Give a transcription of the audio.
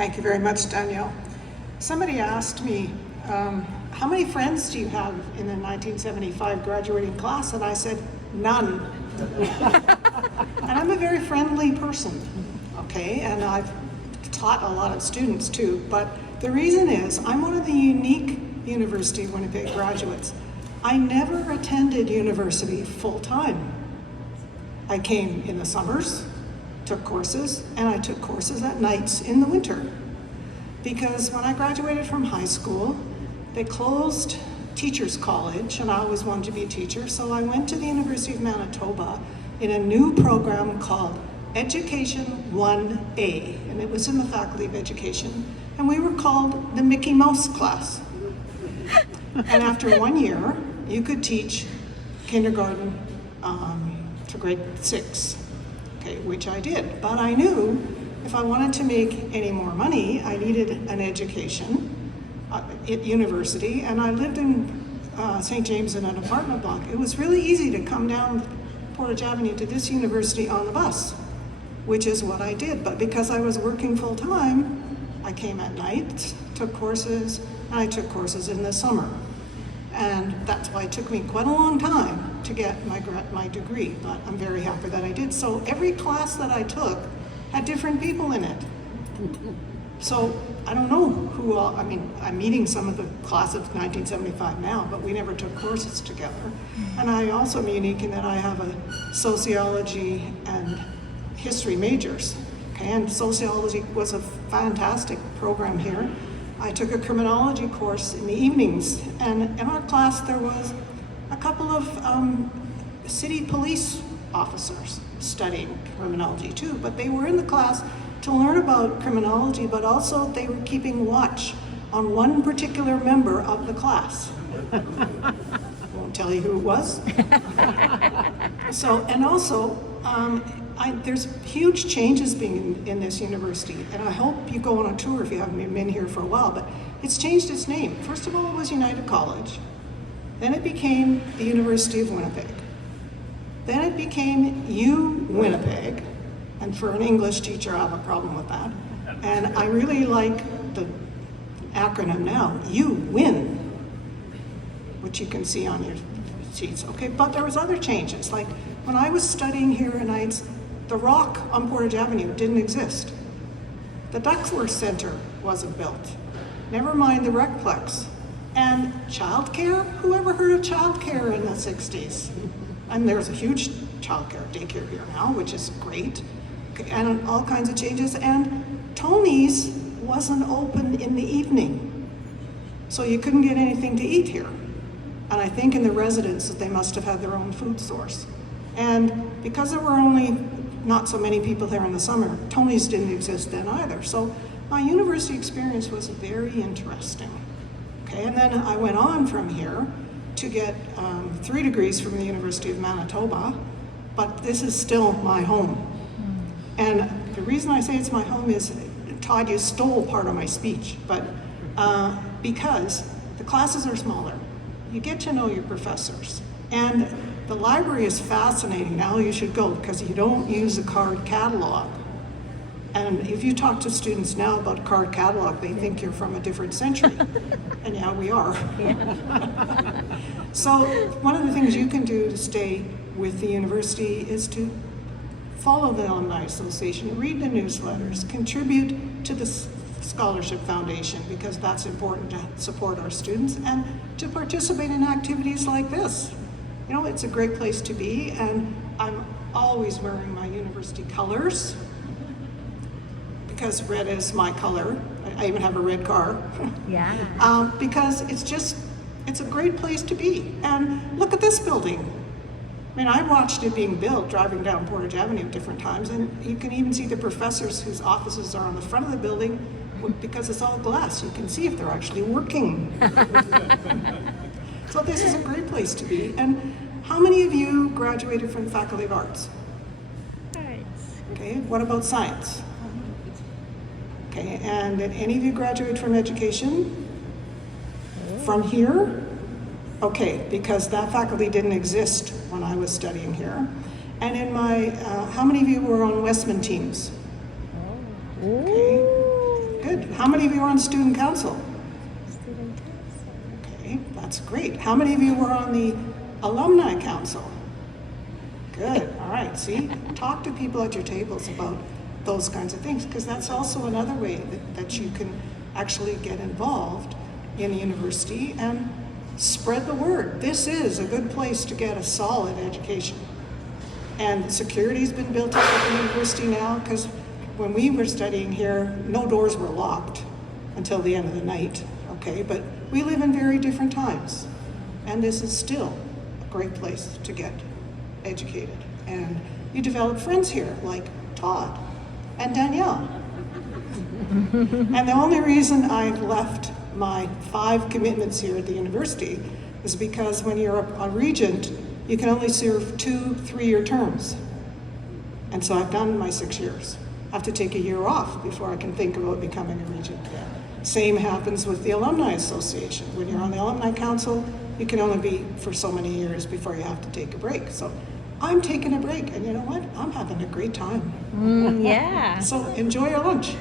Thank you very much, Danielle. Somebody asked me, how many friends do you have in the 1975 graduating class? And I said, none. And I'm a very friendly person, okay? And I've taught a lot of students too, but the reason is I'm one of the unique University of Winnipeg graduates. I never attended university full-time. I came in the summers, took courses, and I took courses at nights in the winter. Because when I graduated from high school, they closed Teachers College, and I always wanted to be a teacher, so I went to the University of Manitoba in a new program called Education 1A, and it was in the Faculty of Education, and we were called the Mickey Mouse class. And after 1 year, you could teach kindergarten to grade 6, okay, which I did. But I knew if I wanted to make any more money, I needed an education at university, and I lived in St. James in an apartment block. It was really easy to come down Portage Avenue to this university on the bus, which is what I did. But because I was working full-time, I came at night, took courses, and I took courses in the summer. And that's why it took me quite a long time to get my degree, but I'm very happy that I did. So every class that I took had different people in it. So I don't know who all, I mean, I'm meeting some of the class of 1975 now, but we never took courses together. And I also am unique in that I have a sociology and history majors. Okay, and sociology was a fantastic program here. I took a criminology course in the evenings, and in our class there was a couple of city police officers studying criminology too, but they were in the class to learn about criminology, but also they were keeping watch on one particular member of the class. Won't tell you who it was. So, and also, there's huge changes being in this university, and I hope you go on a tour if you haven't been here for a while, but it's changed its name. First of all, it was United College. Then it became the University of Winnipeg. Then it became U Winnipeg, and for an English teacher, I have a problem with that. And I really like the acronym now, U Win, which you can see on your sheets. Okay, but there was other changes. Like when I was studying here at nights, the Rock on Portage Avenue didn't exist. The Duckworth Center wasn't built. Never mind the Recplex. And childcare? Who ever heard of childcare in the 60s? And there's a huge childcare daycare here now, which is great. Okay, and all kinds of changes. And Tony's wasn't open in the evening. So you couldn't get anything to eat here. And I think in the residences, they must have had their own food source. And because there were only not so many people there in the summer, Tony's didn't exist then either. So my university experience was very interesting. Okay, and then I went on from here to get 3 degrees from the University of Manitoba, but this is still my home. And the reason I say it's my home is, Todd, you stole part of my speech, but because the classes are smaller. You get to know your professors. And the library is fascinating. Now you should go because you don't use a card catalog. And if you talk to students now about card catalog, they think you're from a different century. And yeah, we are. So one of the things you can do to stay with the university is to follow the Alumni Association, read the newsletters, contribute to the Scholarship Foundation, because that's important to support our students, and to participate in activities like this. You know, it's a great place to be, and I'm always wearing my university colors, because red is my color. I even have a red car. Yeah. Because it's a great place to be. And look at this building. I mean, I watched it being built driving down Portage Avenue at different times, and you can even see the professors whose offices are on the front of the building because it's all glass. You can see if they're actually working. So this is a great place to be. And how many of you graduated from the Faculty of Arts? Okay, what about science? Okay, and did any of you graduate from education? From here? Okay, because that faculty didn't exist when I was studying here. And in my, how many of you were on Westman teams? Okay. Good. How many of you are on student council? Student council. Okay, that's great. How many of you were on the alumni council? Good. All right. See, talk to people at your tables about those kinds of things, because that's also another way that you can actually get involved in the university and spread the word. This is a good place to get a solid education. And security's been built up at the university now, because when we were studying here, no doors were locked until the end of the night, okay? But we live in very different times, and this is still a great place to get educated. And you develop friends here, like Todd and Danielle. And the only reason I've left my 5 commitments here at the university is because when you're a regent, you can only serve 2 3-year terms. And so I've done my 6 years. I have to take a year off before I can think about becoming a regent again. Same happens with the Alumni Association. When you're on the Alumni Council, you can only be for so many years before you have to take a break. So I'm taking a break, and you know what? I'm having a great time. Yeah. So enjoy your lunch.